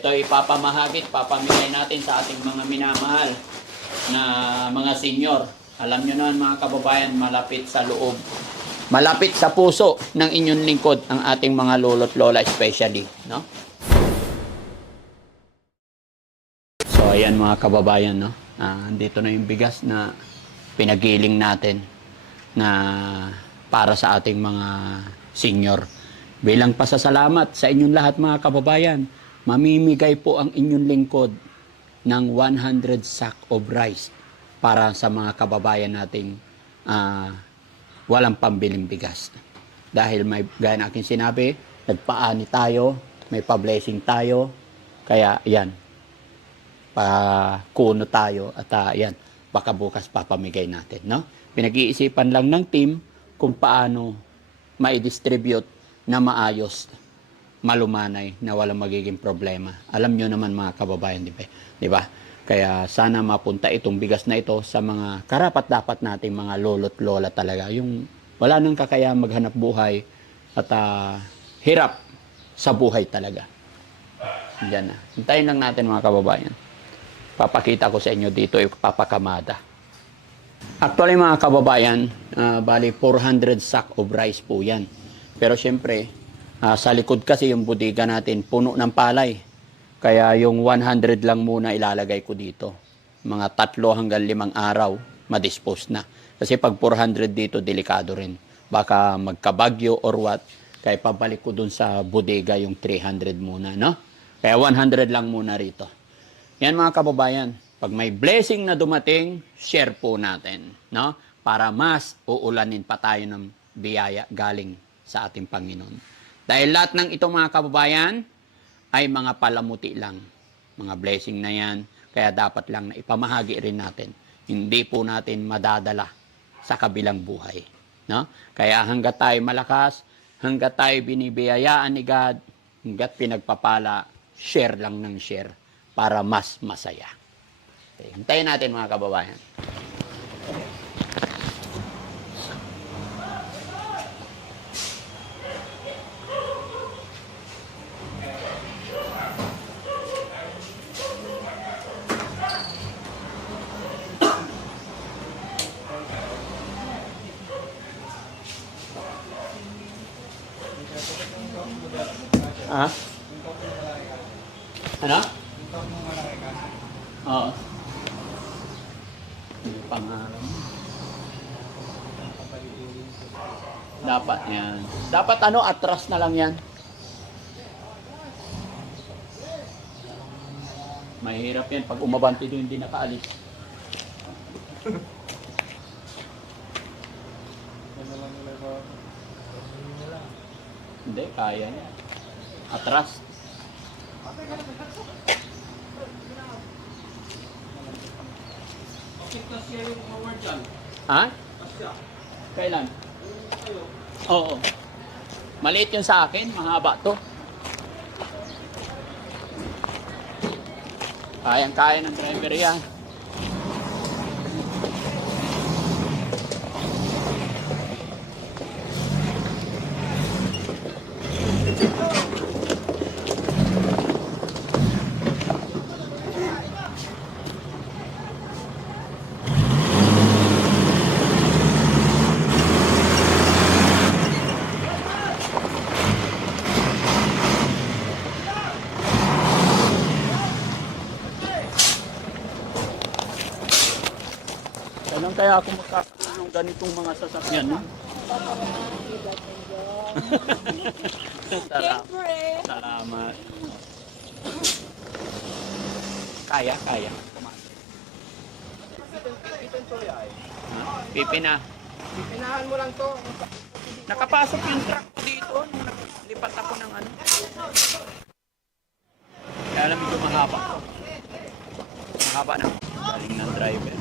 Ito ipapamahagit, papamigay natin sa ating mga minamahal na mga senior. Alam nyo naman mga kababayan, malapit sa loob, malapit sa puso ng inyong lingkod ang ating mga lolo't lola especially, no? So ayan mga kababayan, no? Dito na yung bigas na pinagiling natin na para sa ating mga senior. Bilang pasasalamat sa inyong lahat mga kababayan, mamimigay po ang inyong lingkod ng 100 sack of rice para sa mga kababayan nating walang pambiling bigas. Dahil may, gaya na aking sinabi, nagpaani tayo, may pa-blessing tayo, kaya yan, pakuno tayo at yan, baka bukas papamigay natin, no? Pinag-iisipan lang ng team kung paano mai-distribute na maayos, malumanay, na walang magiging problema. Alam nyo naman mga kababayan, di ba? Kaya sana mapunta itong bigas na ito sa mga karapat-dapat nating mga lolo't lola talaga. Yung wala nang kakayahang maghanap buhay at hirap sa buhay talaga. Diyan na. Hintayin lang natin mga kababayan. Papakita ko sa inyo dito yung papakamada. Actually mga kababayan, bali 400 sack of rice po yan. Pero syempre, sa likod kasi yung bodega natin, puno ng palay. Kaya yung 100 lang muna ilalagay ko dito. Mga 3 hanggang 5 araw, madispose na. Kasi pag 400 dito, delikado rin. Baka magkabagyo or what. Kaya pabalik ko dun sa bodega yung 300 muna, no? Kaya 100 lang muna rito. Yan mga kababayan, pag may blessing na dumating, share po natin, no? Para mas uulanin pa tayo ng biyaya galing sa ating Panginoon. Dahil lahat ng ito mga kababayan, ay mga palamuti lang. Mga blessing na yan. Kaya dapat lang na ipamahagi rin natin. Hindi po natin madadala sa kabilang buhay. No? Kaya hanggat tayo malakas, hanggat tayo binibiyayaan ni God, hanggat pinagpapala, share lang ng share para mas masaya. Okay, hintayin natin mga kababayan. Ano? Oo. Yung pangarap. Dapat yan. Dapat atras na lang yan. Mahirap yan. Pag umabante doon, hindi nakaalis. Hindi, kaya niya. Atras. Ha? Kailan? Oo. Maliit yun sa akin, mahaba to. Kayang-kaya ng driver yan. Kailan kaya ako magkakaroon ng ganitong mga sasakyan, no? Salamat. Kaya. Pipina. Pipinahan mo lang to. Nakapasok yung truck ko dito nung naglipat ako ng ano. Kaya alam medyo mahaba. Mahaba na. Galing ng driver.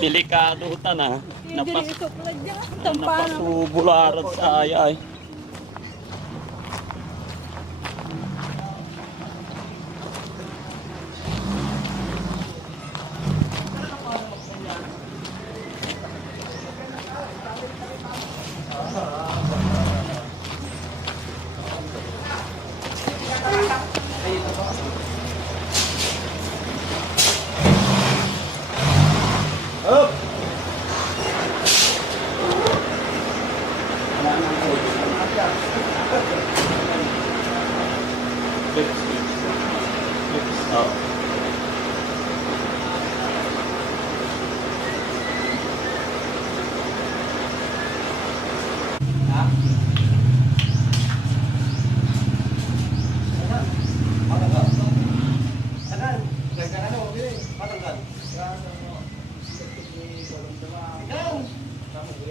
Delikado ta na. Napasubularan sa ay.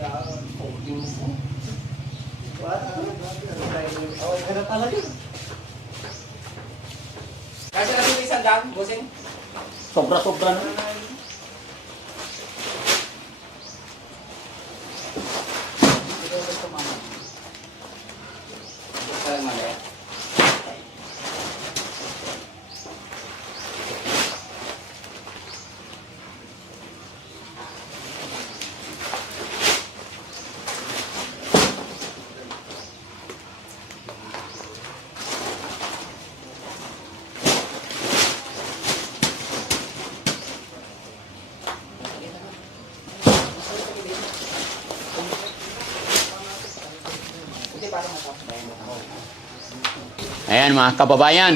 Kasi natin yung isang daan, bossing. Sobra-sobra na. Talagang mali. Ayan mga kababayan,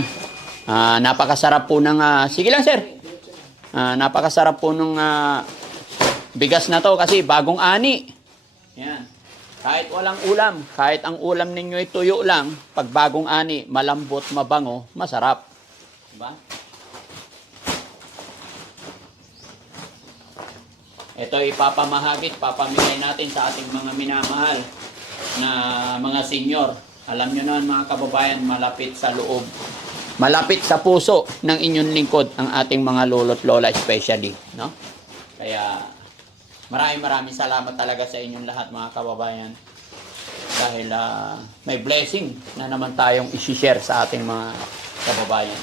napakasarap po ng, sige lang sir, napakasarap po ng bigas na to kasi bagong ani. Ayan. Kahit walang ulam, kahit ang ulam ninyo ay tuyo lang, pag bagong ani, malambot, mabango, masarap. Diba? Ito ipapamahagit, papamigay natin sa ating mga minamahal na mga senior. Alam nyo naman mga kababayan, malapit sa loob, malapit sa puso ng inyong lingkod ang ating mga lolo't lola especially. No? Kaya maraming salamat talaga sa inyong lahat mga kababayan. Dahil may blessing na naman tayong isi-share sa ating mga kababayan.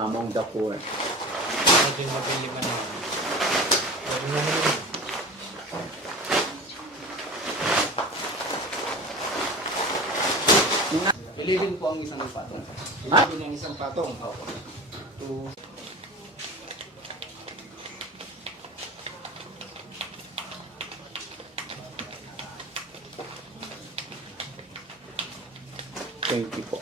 Among the poor. Medyo mabili man naman. Pwede naman yun. Pilipin po ang isang patong. Ha? Pilipin ang isang patong. Opo. Thank you po.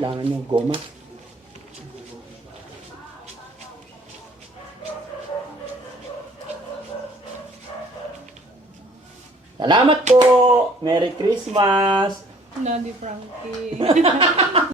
kailangan nyo goma. Salamat po! Merry Christmas! Daddy Frankie.